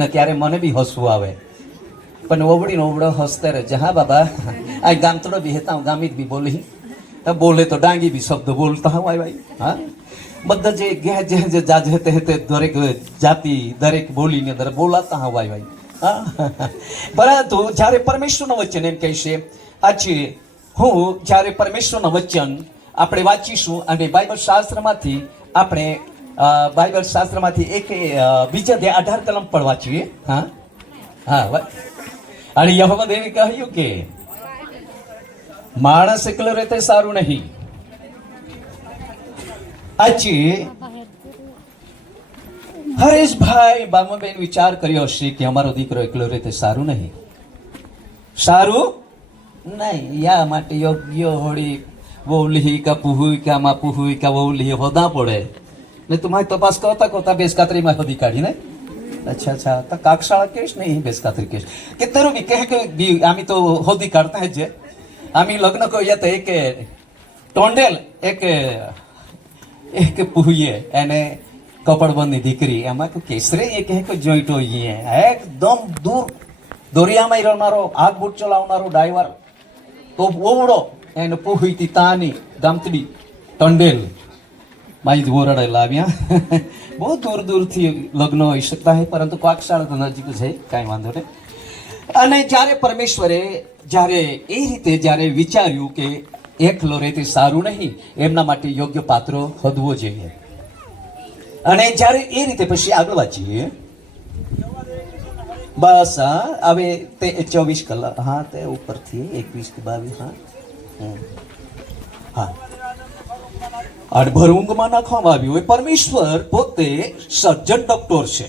ને ત્યારે મને બી હસવું આવે, પણ ઓવડીને ઓવડો હસતે રહે. હા બાબા, આ ગામતડો બી હેતા ગામી બી બોલી બોલે તો ડાંગી બી શબ્દ બોલતા હું ભાઈ. હા, બધા જે જાજે તે દરેક જાતિ દરેક બોલીની અંદર બોલાતા હા ભાઈ. હા, પરંતુ જ્યારે પરમેશ્વરનું વચન એમ કહેશે, આજે હું જ્યારે પરમેશ્વરનું વચન આપણે વાંચીશું અને બાઇબલ શાસ્ત્રમાંથી આપણે બાઇબલ શાસ્ત્રમાંથી એક બીજા 18 કલમ પણ વાંચીએ. હા હા, અને યહોવા દેવે કહ્યું કે માણસ એકલો રહે તે સારું નહીં. આજે હરેશભાઈ બામાબેન વિચાર કર્યો હશે કે અમારો દીકરો એકલો રહે તે સારું નહીં. સારું નહીં, યા માટે યોગ્ય હોળી વોલી કા પુહુઈ કા મા પુહુઈ કા વોલી હોદા પડે ને તમારી તપાસ કરતા બેસકાતરીમાં હોદી કાઢી ને. अच्छा अच्छा, तो काकशाला केस नहीं बेसकातरी केस के तेरू भी कह के आमी तो होदी काढता है जे आमी लग्न को या तो एक टोंडेल एक पुहुए एने कपड़बंदी દીકરી એમાં કે કેસરે એ કહે કે જોઈન્ટ હોઈએ એકદમ દૂર દોરિયામાં રહેનારો આગ બૂટ ચલાવનારો ડ્રાઈવર તો ઓવડો એને પુહુઈતી તાની ગામતડી ટોંડેલ માઈ ઓરડે લાવ્યા. બહુ દૂર દૂરથી લગ્ન હોઈ શકતા હોય, પરંતુ કાકશાળા તો નજીક છે, કાંઈ વાંધો નહીં. અને જ્યારે પરમેશ્વરે જ્યારે એ રીતે જ્યારે વિચાર્યું કે એકલો રહે તે સારું નહીં, એમના માટે યોગ્ય પાત્રો હોદવો જોઈએ. અને જ્યારે એ રીતે પછી આગળ વાંચીએ બસ. હા, હવે તે 24 કલાક, હા તે ઉપરથી 21 કે 22. હા હા, અડભર ઊંઘમાં નાખવામાં આવ્યું હોય. પરમેશ્વર પોતે સર્જન ડોક્ટર છે,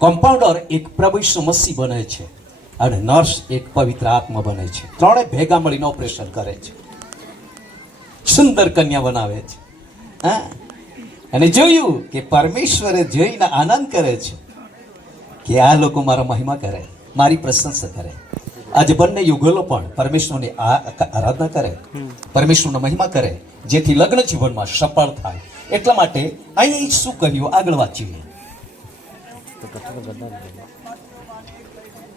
કમ્પાઉન્ડર એક પ્રભુ ઈસુ મસીહ બને છે અને નર્સ એક પવિત્ર આત્મા બને છે. ત્રણે ભેગા મળીને ઓપરેશન કરે છે, સુંદર કન્યા બનાવે છે. હા, અને જોયું કે પરમેશ્વરે જોઈને આનંદ કરે છે કે આ લોકો મારો મહિમા કરે, મારી પ્રશંસા કરે. આજે બંને યુગલો પણ પરમેશ્વરની આરાધના કરે, પરમેશ્વરનો મહિમા કરે, જેથી લગ્ન જીવનમાં સફળ થાય. એટલા માટે અહીં શું કહ્યું આગળ વાંચીએ.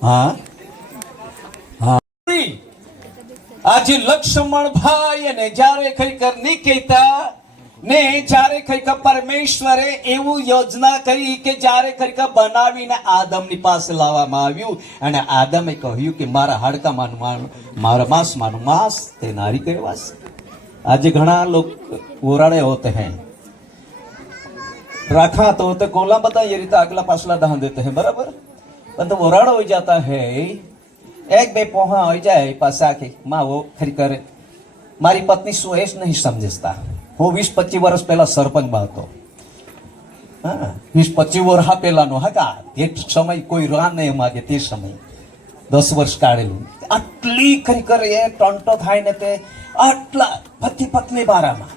હા હા, આજે લક્ષ્મણ ભાઈ અને જ્યારે ખરેખર નહીં કહેતા ને જ્યારે ખરેખર પરમેશ્વરે એવું યોજના કરી કે જ્યારે ખરેખર બનાવીને આદમની પાસે લાવવામાં આવ્યું અને આદમે કહ્યું કે મારા હાડકામાંનું મારા માંસમાંનું માંસ તે નારી કહેવાશે. આજે ઘણા લોકો ઓરાડે હોતે हैं, रखा तो होते कोला बता ये रीता अगला पासला ढाल देते हैं, बराबर. पर तो ओराड़ा हो जाता है, एक बे पोहा हो जाए पास आके माँ वो खरी करे. મારી પત્ની શું એ જ નહીં સમજતા. હું 20-25 વર્ષ પહેલા સરપંચમાં હતો. હા, 20-25 વર્ષ પહેલાનો હા, તે સમય કોઈ રાહ નહીં માગે, તે સમય 10 વર્ષ કાઢેલું. આટલી ખરેખર એ ટંટો થાય ને તે આટલા પતિ પત્ની બારામાં.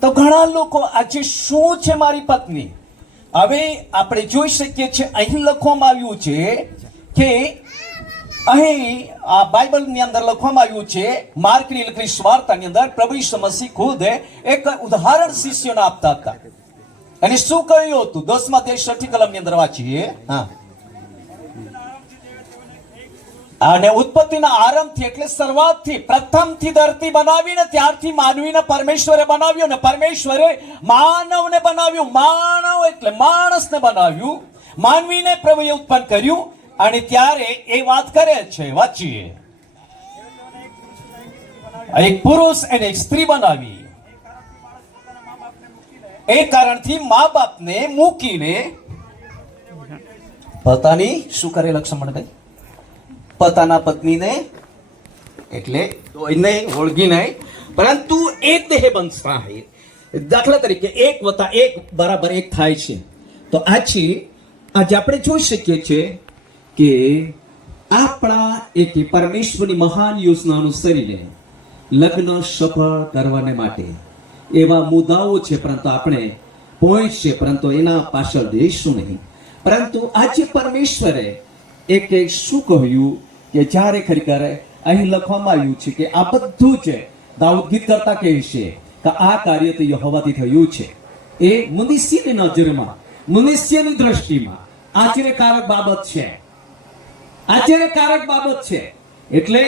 તો ઘણા લોકો આજે શું છે મારી પત્ની. હવે આપણે જોઈ શકીએ છીએ અહીં લખવામાં આવ્યું છે કે અહીં આ બાઇબલની અંદર લખવામાં આવ્યું છે, માર્કની લખેલી સુવાર્તાની અંદર પ્રભુ ઈસુ મસીહ ખુદ એક ઉદાહરણ શિષ્યોને આપતા હતા. અને શું કહ્યું હતું 10મા અધ્યાય 6ઠી કલમની અંદર વાંચીએ. હા, અને ઉત્પત્તિના આરંભથી એટલે શરૂઆતથી પ્રથમથી ધરતી બનાવીને ત્યારથી માનવીને પરમેશ્વરે બનાવ્યો ને પરમેશ્વરે માનવને બનાવ્યું. માનવ એટલે માણસને બનાવ્યું, માનવીને પ્રભુએ ઉત્પન્ન કર્યું. અને ત્યારે એ વાત કરે છે, વાંચીએ. એક પુરુષ અને એક સ્ત્રી બનાવી. એ કારણથી મા બાપને મૂકીને પોતાની શું કરે લક્ષ્મણભાઈ, પોતાના પત્નીને એટલે એને ઓળગી નહીં, પરંતુ એક દેહ બનતા હે. દાખલા તરીકે 1+1 બરાબર 1 થાય છે. તો આજે આપણે જોઈ શકીએ છીએ કે આપણા એક પરમેશ્વરની મહાન યોજના અનુસરીને લગ્ન સફળ કરવાને માટે એવા મુદ્દાઓ છે, પરંતુ આપણે પોઈન્ટ છે, પરંતુ એના પાછળ જઈશું નહીં. પરંતુ આજે પરમેશ્વરે એક શું કહ્યું કે જ્યારે ખરેખર અહીં લખવામાં આવ્યું છે કે આ બધું છે દાઉદ ગીત કરતા કહે છે કે આ કાર્ય તો યહોવાથી થયું છે. એ મનુષ્યની નજરમાં, મનુષ્યની દ્રષ્ટિમાં આશ્ચર્યકારક બાબત છે. આશ્ચર્યકારક બાબત છે. એટલે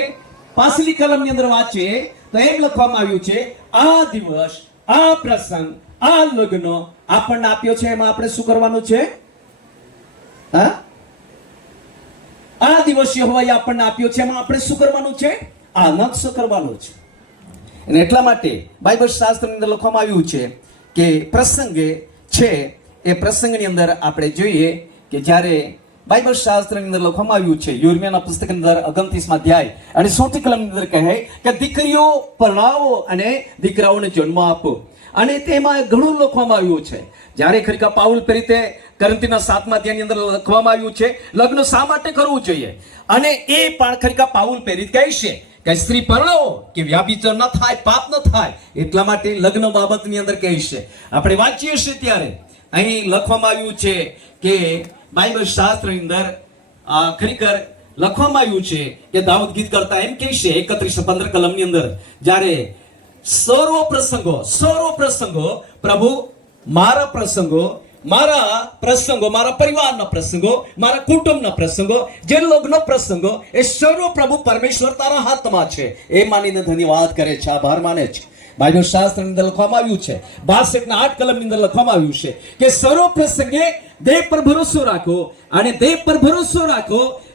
પાછલી કલમની અંદર વાંચીએ તો એમ લખવામાં આવ્યું છે, આ દિવસ, આ પ્રસંગ, આ લગ્ન આપણને આપ્યો છે. એમાં આપણે શું કરવાનું છે? હા, આ દિવસ યહોવાએ આપણને આપ્યો છે. એમાં આપણે શું કરવાનું છે? આનંદ કરવાનો છે. અને એટલા માટે બાઇબલ શાસ્ત્રની અંદર લખવામાં આવ્યું છે કે પ્રસંગે છે, એ પ્રસંગની અંદર આપણે જોઈએ કે જ્યારે બાઇબલ શાસ્ત્રની અંદર લખવામાં આવ્યું છે, યિર્મયાના પુસ્તકની અંદર 29મા અધ્યાય અને 6મી કલમની અંદર કહે કે દીકરીઓ પરણાવો અને દીકરાઓને જન્મ આપો. અને તેમાં ઘણું લખવામાં આવ્યું છે. જ્યારે ખરેખર પાઉલ પ્રેરિતે કોરિન્થીના 7મા અધ્યાયની અંદર લખવામાં આવ્યું છે લગ્ન શા માટે કરવું જોઈએ, અને એ પણ ખરેખર પાઉલ પ્રેરિત કહે છે કે સ્ત્રી પરણાવો કે વ્યભિચાર ન થાય, પાપ ન થાય, એટલા માટે લગ્ન બાબતની અંદર કહે છે. આપણે વાંચીએ છીએ ત્યારે અહીં લખવામાં આવ્યું છે કે બાઇબલ શાસ્ત્રની અંદર ખરેખર લખવામાં આવ્યું છે કે દાઉદ ગીત કરતા એમ કહે છે 31:15 કલમની અંદર, જ્યારે સર્વ પ્રસંગો પ્રભુ, મારા પ્રસંગો, મારા પરિવારના પ્રસંગો, મારા કુટુંબના પ્રસંગો, જે લોગનો પ્રસંગો, એ સર્વ પ્રભુ પરમેશ્વર તારા હાથમાં છે. એ માનીને ધન્યવાદ કરે છે, આભાર માને છે. બાઇબલ શાસ્ત્રની અંદર લખવામાં આવ્યું છે 62:8 કલમની અંદર લખવામાં આવ્યું છે કે સર્વ પ્રસંગે દેવ પર ભરોસો રાખો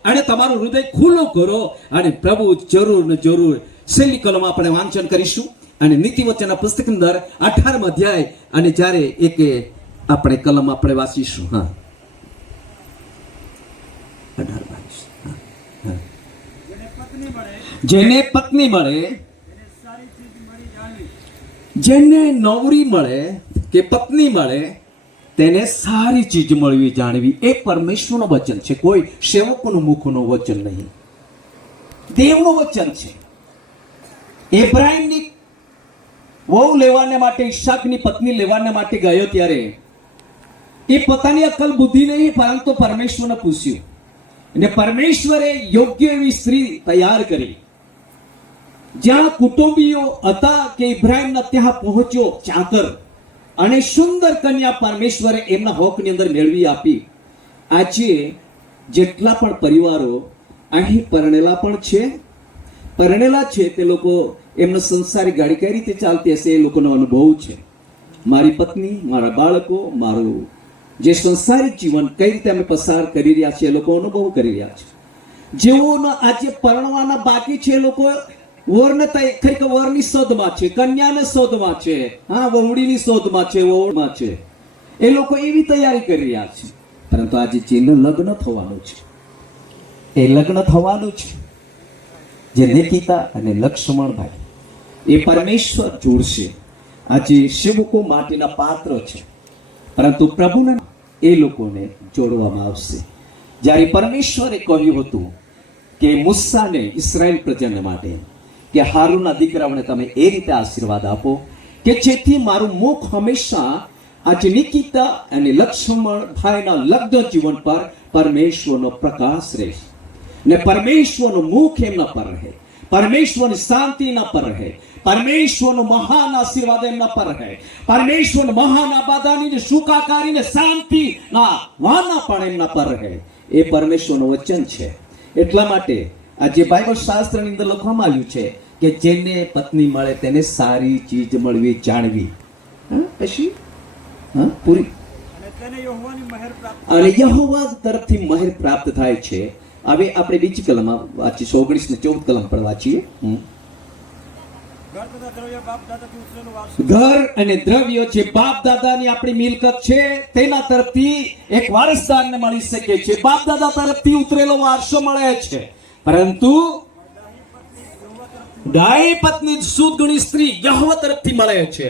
અને તમારું હૃદય ખુલ્લું કરો, અને પ્રભુ જરૂર ને જરૂર. છેલ્લી કલમ આપણે વાંચન કરીશું અને નીતિવચનના પુસ્તકની અંદર 18મા અધ્યાય અને જ્યારે એક આપણે કલમ આપણે વાંચીશું. હા, 18 જેને પત્ની મળે, જેને નવરી મળે કે પત્ની મળે, તેને સારી ચીજ મળવી જાણવી. એ પરમેશ્વરનું વચન છે, કોઈ સેવકોનું મુખનું વચન નહીં, દેવનું વચન છે. ઇબ્રાહીમની વહુ લેવાને માટે, ઈસાકની પત્ની લેવાને માટે ગયો ત્યારે એ પોતાની અકલ બુદ્ધિ નહીં પરંતુ પરમેશ્વરને પૂછ્યું, અને પરમેશ્વરે યોગ્ય એવી સ્ત્રી તૈયાર કરી. જ્યાં કુટુંબીઓ હતા કે ઇબ્રાહીમના ત્યાં પહોંચ્યો ચાકર, અને સુંદર કન્યા પરમેશ્વરે એમના હોકની અંદર મેળવી આપી. આજે જેટલા પણ પરિવારો અહીં પરણેલા છે તે લોકો એમનો સંસારી ગાડી કઈ રીતે ચાલતી હશે એ લોકોનો અનુભવ છે. મારી પત્ની, મારા બાળકો, મારું જે સંસારિક જીવન કઈ રીતે અમે પસાર કરી રહ્યા છીએ એ લોકો અનુભવ કરી રહ્યા છે. જેઓના આજે પરણવાના બાકી છે એ લોકો ખરેખર વરની શોધમાં છે, કન્યાને શોધમાં છે, હા, વહુડીની શોધમાં છે, વહુમાં છે. એ લોકો એવી તૈયારી કરી રહ્યા છે. પરંતુ આજે જેનું લગ્ન થવાનું છે, એ લગ્ન થવાનું છે જે નિકિતા અને લક્ષ્મણભાઈ, એ પરમેશ્વર જોડશે. આજે સેવકો માટેના પાત્ર છે, પરંતુ પ્રભુના એ લોકોને જોડવામાં આવશે. જ્યારે પરમેશ્વરે કહ્યું હતું કે મૂસાને, ઇસ્રાયેલ પ્રજાને માટે, કે હારૂનના દીકરાઓને તમે એ રીતે આશીર્વાદ આપો કે જેથી મારું મુખ હંમેશા આજે નિકિતા અને લક્ષ્મણ ભાઈના લગ્ન જીવન પર પરમેશ્વરનો પ્રકાશ રહે, ને પરમેશ્વરનું મુખ એમના પર રહે, પરમેશ્વરની શાંતિ એમના પર રહે, પરમેશ્વરનો મહાન આશીર્વાદ એમના પર રહે, પરમેશ્વરનો મહાન આબાદાની સુખાકારી ને શાંતિ ના વાના પણ એમના પર રહે. એ પરમેશ્વરનું વચન છે. એટલા માટે આજે બાઇબલ શાસ્ત્રની અંદર લખવામાં આવ્યું છે કે જેને પત્ની મળે તેને સારી ચીજ મળવી જાણવી. પછી પૂરી અને યહોવા તરફથી મહેર પ્રાપ્ત થાય છે. હવે આપણે બીજી કલમમાં વાંચીશું, 19 ને 14 કલમ પર વાંચીએ. ઘર અને દ્રવ્યો જે બાપ દાદાની આપણી મિલકત છે તેના તરફથી એક વારસદારને મળી શકે છે. બાપ દાદા તરફથી ઉતરેલો વારસો મળે છે, પરંતુ ડાઈ પત્ની, શુદ્ધ ગુણી સ્ત્રી યહોવા તરફથી મળે છે.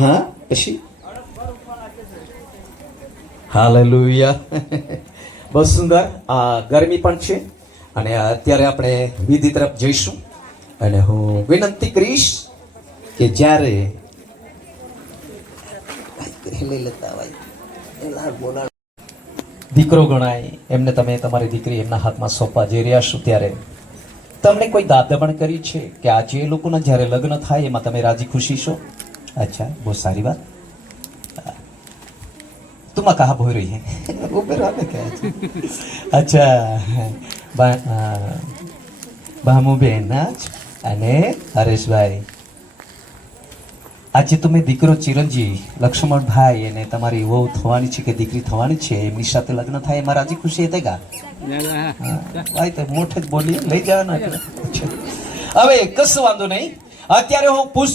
હા, પછી હાલેલુયા. બહુ સુંદર. આ ગરમી પણ છે અને અત્યારે આપણે વિધિ તરફ જઈશું, અને હું વિનંતી કરીશ કે જ્યારે દીકરો ગણાય એમને તમે તમારી દીકરી એમના હાથમાં સોંપવા જઈ રહ્યા છો ત્યારે તમને કોઈ દાદમણ કરી છે કે આજે એ લોકોના જ્યારે લગ્ન થાય એમાં તમે રાજી ખુશી છો? અચ્છા, બહુ સારી વાત. તો तुम्हा कहा बोल रही है ऊपर वाले क्या अच्छा ભામુબેન અને હરેશભાઈ, આજે તમે દીકરો ચિરંજી લક્ષ્મણભાઈ અને તમારી વહુ થવાની છે કે દીકરી થવાની છે એમની સાથે લગ્ન થાય એમાં રાજી ખુશી હતી કા? ભાઈ તો મોટે જ બોલી લઈ જવાના. હવે કશું વાંધો નહીં, અત્યારે હું પૂછ